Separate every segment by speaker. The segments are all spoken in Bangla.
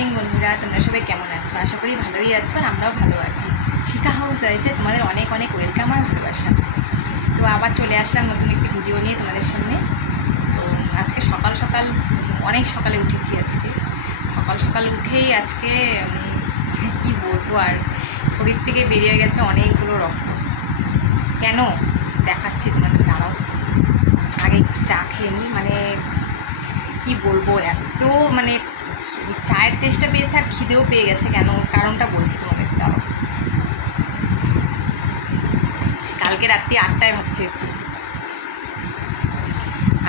Speaker 1: মর্নিং বন্ধুরা। তোমরা সবাই কেমন আছো? আশা করি ভালোই আছো আর আমরাও ভালো আছি। শিখা হাউস লাইফে তোমাদের অনেক অনেক ওয়েলকাম আর ভালোবাসা। তো আবার চলে আসলাম নতুন একটি ভিডিও নিয়ে তোমাদের সামনে। তো আজকে সকাল সকাল, অনেক সকালে উঠেছি আজকে। সকাল সকাল উঠেই আজকে কি বলব আর? শরীর থেকে বেরিয়ে গেছে অনেকগুলো রক্ত। কেন? দেখাচ্ছি তোমাদের, দাঁড়াও। আগে চা খেয়ে নিই। মানে কি বলব? এত মানে চায়ের টেস্টটা পেয়েছে আর খিদেও পেয়ে গেছে, কেন? কারণটা বলছি তোমাদের দাঁড়াও কালকে রাত্রি আটটায় ভাত খেয়েছি।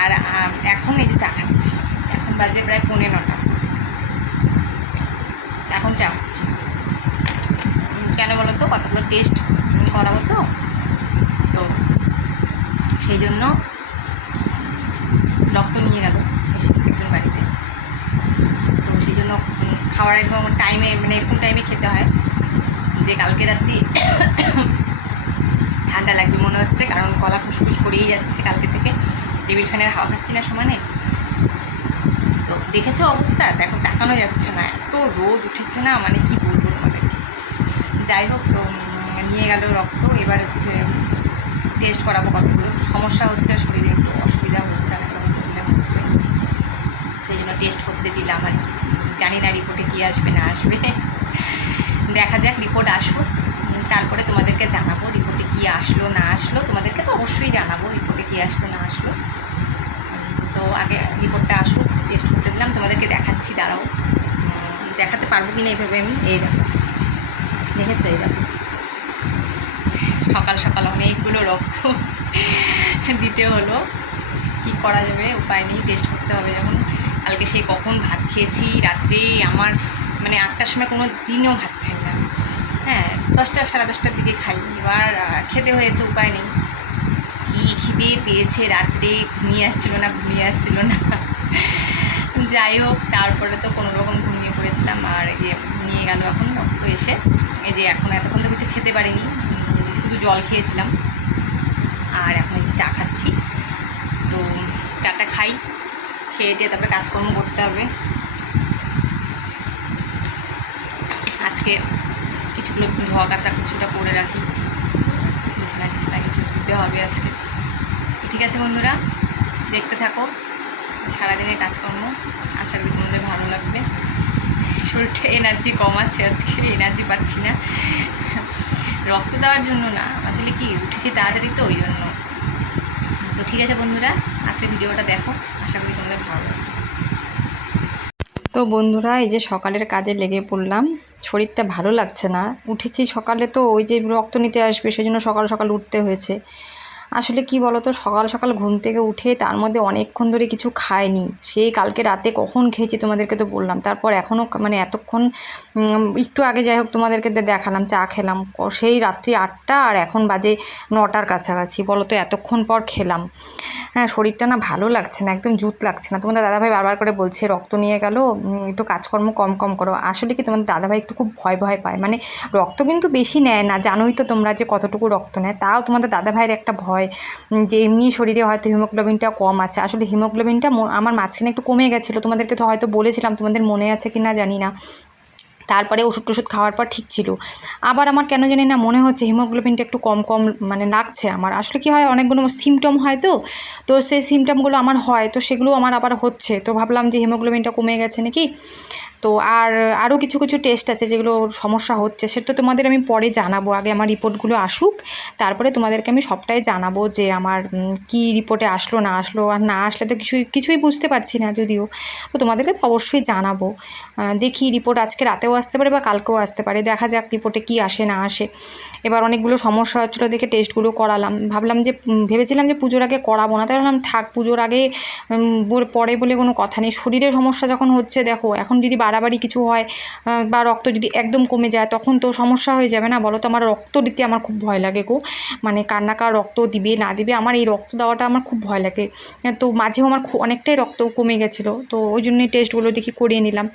Speaker 1: আর এখন এই যে চা খাচ্ছি। এখন বাজে প্রায় পৌনে নটা। এখন চা কেন বলো তো? কতগুলো টেস্ট করা হতো তো সেই জন্য রক্ত নিয়ে গেল এসে একজন বাড়িতে তো সেই জন্য উম, খাওয়ার এরকম টাইমে মানে এরকম টাইমে খেতে হয় যে কালকে রাত্রি ঠান্ডা লাগবে মনে হচ্ছে, কারণ গলা খুসখুস করেই যাচ্ছে কালকে থেকে। টেবিল ফ্যানের হাওয়া খাচ্ছি না সমানে। তো দেখেছ অবস্থা? দেখো, তাকানো যাচ্ছে না। এত রোদ উঠেছে না মানে কি বলব তোমাদেরকে যাই হোক, তো নিয়ে গেল রক্ত। এবার হচ্ছে টেস্ট করাবো কতগুলো। সমস্যা হচ্ছে, শরীরে একটু অসুবিধা হচ্ছে, অনেক রকম প্রবলেম হচ্ছে। সেই জন্য টেস্ট করতে দিলাম আর কি। জানি না রিপোর্টে কী আসবে, না আসবে। দেখা যাক, রিপোর্ট আসুক। তারপরে তোমাদেরকে জানাব রিপোর্টে কী আসলো, না আসলো। তোমাদেরকে তো অবশ্যই জানাব রিপোর্টে কী আসলো, না আসলো। তো আগে রিপোর্টটা আসুক টেস্ট করতে দিলাম, তোমাদেরকে দেখাচ্ছি, দাঁড়াও। দেখাতে পারব কি না এইভাবে আমি? এই দেখো। দেখেছ? এই দেখো। সকাল সকাল অনেকগুলো রক্ত দিতে হলো। কী করা যাবে? উপায় নেই টেস্ট করতে হবে যখন কালকে সে কখন ভাত খেয়েছি, রাত্রে আমার মানে আটটার সময় কোনো দিনও ভাত খাই না। হ্যাঁ দশটা, সাড়ে দশটার দিকে খাই এবার খেতে হয়েছে, উপায় নেই। কী খিদে পেয়েছে রাত্রে, ঘুমিয়ে আসছিল না, ঘুমিয়ে আসছিল না। যাই হোক, তারপরে তো কোনো রকম ঘুমিয়ে পড়েছিলাম, আর এই যে নিয়ে গেল এখন রক্ত এসে। এই যে এখন এতক্ষণ তো কিছু খেতে পারিনি, শুধু জল খেয়েছিলাম আর এখন এই যে চা খাচ্ছি তো চাটা খাই খেয়ে দিয়ে তারপরে কাজকর্ম করতে হবে। আজকে কিছুগুলো ধোয়া কাচা কিছুটা করে রাখি। বিছানা টিছানা কিছু ধুতে হবে আজকে। ঠিক আছে বন্ধুরা, দেখতে থাকো। সারাদিনের কাজকর্ম, আশা করি তোমাদের ভালো লাগবে। শরীরটা এনার্জি কম আছে আজকে এনার্জি পাচ্ছি না। রক্ত দেওয়ার জন্য না আসলে কি উঠেছি তাড়াতাড়ি তো, ওই জন্য। তো ঠিক আছে বন্ধুরা আজকে ভিডিওটা দেখো, আশা করি তোমাদের ভালো তো বন্ধুরা, এই যে সকালের কাজে লেগে পড়লাম, শরীরটা ভালো লাগছে না। উঠেছি সকালে তো ওই যে রক্ত নিতে আসবে সেই জন্য সকাল সকাল উঠতে হয়েছে। আসলে কি বলতো, সকাল সকাল ঘুম থেকে উঠে তার মধ্যে অনেকক্ষণ ধরে কিছু খায়নি। সেই কালকে রাতে কখন খেয়েছি তোমাদেরকে তো বললাম। তারপর এখনও মানে এতক্ষণ একটু আগে যাই হোক তোমাদেরকে দেখালাম, চা খেলাম। সেই রাত্রি আটটা আর এখন বাজে নটার কাছাকাছি। বলো তো এতক্ষণ পর খেলাম। হ্যাঁ শরীরটা না ভালো লাগছে না, একদম জুত লাগছে না। তোমাদের দাদাভাই বারবার করে বলছে, রক্ত নিয়ে গেল একটু কাজকর্ম কম কম করো। আসলে কি তোমাদের দাদাভাই একটু খুব ভয় ভয় পায়। মানে রক্ত কিন্তু বেশি নেয় না। জানোই তো তোমরা যে কতটুকু রক্ত নেয়। তাও তোমাদের দাদাভাইয়ের একটা ভয় উম, যে এমনি শরীরে হয়তো হিমোগ্লোবিনটা কম আছে। আসলে হিমোগ্লোবিনটা আমার মাঝখানে একটু কমে গেছিল। তোমাদেরকে তো হয়তো বলেছিলাম তোমাদের মনে আছে কি না জানি না। তারপরে ওষুধ টষুধ খাওয়ার পর ঠিক ছিল। আবার আমার কেন জানি না মনে হচ্ছে হিমোগ্লোবিনটা একটু কম কম মানে লাগছে আমার। আসলে কি হয় অনেকগুলো সিমটম হয় তো। তো সেই সিমটমগুলো আমার হয় তো সেগুলো আমার আবার হচ্ছে। তো ভাবলাম যে হিমোগ্লোবিনটা কমে গেছে নাকি? তো আর আরও কিছু কিছু টেস্ট আছে যেগুলো সমস্যা হচ্ছে, সেটা তোমাদের আমি পরে জানাব। আগে আমার রিপোর্টগুলো আসুক, তারপরে তোমাদেরকে আমি সবটাই জানাব যে আমার কি রিপোর্টে আসলো, না আসলো, আর না আসলে তো কিছুই কিছুই বুঝতে পারছি না যদিও। তো তোমাদেরকে তো অবশ্যই জানাব। দেখি রিপোর্ট আজকে রাতেও আসতে পারে বা কালকেও আসতে পারে, দেখা যাক রিপোর্টে কি আসে, না আসে। এবার অনেকগুলো সমস্যা হচ্ছিল, দেখে টেস্টগুলো করালাম। ভাবলাম যে ভেবেছিলাম যে পুজোর আগে করাবো না, তাই ভাবলাম থাক, পুজোর আগে পরে বলে কোনো কথা নেই। শরীরে সমস্যা যখন হচ্ছে, দেখো, এখন যদি বাড়াবাড়ি কিছু হয় বা রক্ত যদি একদম কমে যায়, তখন তো সমস্যা হয়ে যাবে না। বলো তো, আমার রক্ত দিতে আমার খুব ভয় লাগে গো। মানে কান্নাকার রক্ত দিবে, না দিবে, আমার এই রক্ত দেওয়াটা আমার খুব ভয় লাগে। তো মাঝেও আমার অনেকটাই রক্ত কমে গেছিল। তো ওই জন্যই টেস্টগুলো দেখি করিয়ে নিলাম।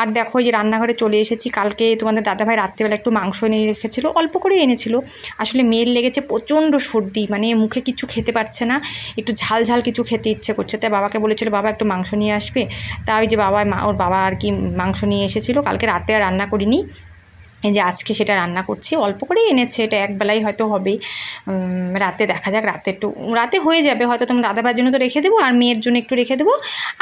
Speaker 1: আর দেখো যে রান্নাঘরে চলে এসেছি। কালকে তোমাদের দাদাভাই রাত্রিবেলা একটু মাংস এনে রেখেছিল, অল্প করে এনেছিল। আসলে মেয়ের লেগেছে প্রচণ্ড সর্দি মানে মুখে কিছু খেতে পারছে না। একটু ঝাল ঝাল কিছু খেতে ইচ্ছে করছে। তাই বাবাকে বলেছিল, বাবা, একটু মাংস নিয়ে আসবে। তা ওই যে বাবা, মা, ওর বাবা আর কি
Speaker 2: মাংস নিয়ে এসেছিল। কালকে রাতে আর রান্না করিনি। এই যে আজকে সেটা রান্না করছি। অল্প করেই এনেছে, এটা একবেলাই হয়তো হবে। রাতে দেখা যাক, রাতে একটু, রাতে হয়ে যাবে। হয়তো তোমার দাদাবার জন্য তো রেখে দেবো, আর মেয়ের জন্য একটু রেখে দেবো।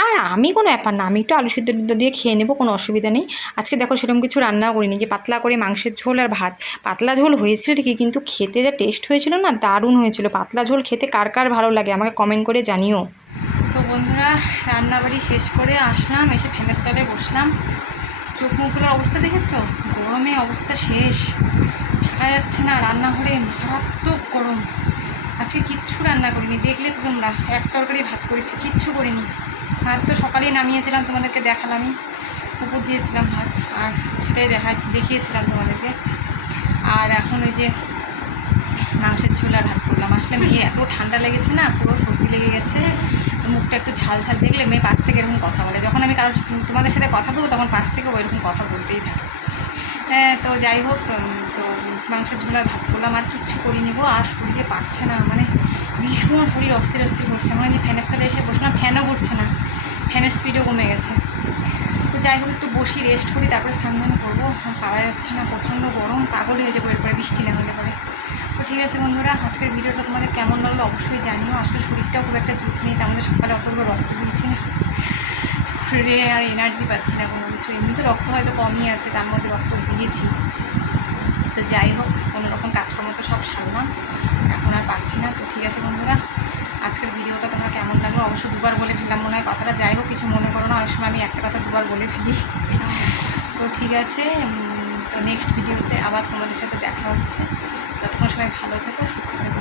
Speaker 2: আর আমি কোনো ব্যাপার না, আমি একটু আলু সিদ্ধ দিয়ে খেয়ে নেব, কোনো অসুবিধা নেই। আজকে দেখো সেরকম কিছু রান্নাও করিনি। যে পাতলা করে মাংসের ঝোল আর ভাত। পাতলা ঝোল হয়েছিল ঠিকই, কিন্তু খেতে যা টেস্ট হয়েছিল না, দারুণ হয়েছিল। পাতলা ঝোল খেতে কার কার ভালো লাগে আমাকে কমেন্ট করে জানিও।
Speaker 1: তো বন্ধুরা, রান্নাবাড়ি শেষ করে আসলাম, এসে ফ্যানের তলে বসলাম। চোখ মুখগুলোর অবস্থা দেখেছ? গরমে অবস্থা শেষ। থাকা যাচ্ছে না, রান্নাঘরে মারাত্মক গরম। আজকে কিচ্ছু রান্না করিনি, দেখলে তো তোমরা। এক তরকারি ভাত করেছি, কিচ্ছু করিনি। ভাত তো সকালেই নামিয়েছিলাম, তোমাদেরকে দেখালামই। উপর দিয়েছিলাম ভাত, আর সেটাই দেখা, দেখিয়েছিলাম তোমাদেরকে। আর এখন ওই যে মাংসের ঝোল আর ভাত করলাম। আসলে মেয়ে এত ঠান্ডা লেগেছে না, পুরো সর্দি লেগে গেছে। মুখটা একটু ঝাল ঝাল দেখলে মেয়ে পাশ থেকে এরকম কথা বলে। যখন আমি কারোর তোমাদের সাথে কথা বলব তখন পাশ থেকে ওইরকম কথা বলতেই থাকে। হ্যাঁ, তো যাই হোক তো মাংসের ঝোলার ভাত করলাম আর কিচ্ছু করি নিবো আর শরীরে পাচ্ছে না মানে ভীষণ শরীর অস্থির অস্থির করছে। মানে ফ্যানের তলে এসে বসলাম ফ্যানও ঘুরছে না। ফ্যানের স্পিডও কমে গেছে। যাই হোক, একটু বসি রেস্ট করি, তারপরে স্নান করব। পারা যাচ্ছে না, প্রচণ্ড গরম, পাগল হয়ে যাব, এরপরে বৃষ্টি না হলে পরে। তো ঠিক আছে বন্ধুরা, আজকের ভিডিওটা তোমাদের কেমন লাগল অবশ্যই জানিও। আসলে শরীরটাও খুব একটা জুট নেই তেমন সকালে অতগুলো রক্ত দিয়েছি না। শরীরে আর এনার্জি পাচ্ছি না কোনো কিছু। এমনিতে রক্ত হয়তো কমই আছে, তার মধ্যে রক্ত দিয়েছি। তো যাই হোক, কোনো রকম কাজকর্ম তো সব সারলাম, এখন আর পারছি না। তো ঠিক আছে বন্ধুরা আজকের ভিডিওটা তোমরা কেমন লাগল? অবশ্যই দুবার বলে ফেললাম মনে হয় কথাটা। যাই হোক, কিছু মনে করো না, অনেক সময় আমি একটা কথা দুবার বলে ফেলি। তো ঠিক আছে তো নেক্সট ভিডিওতে আবার তোমাদের সাথে দেখা হচ্ছে। যতক্ষণ সবাই ভালো থেকো, সুস্থ থেকো।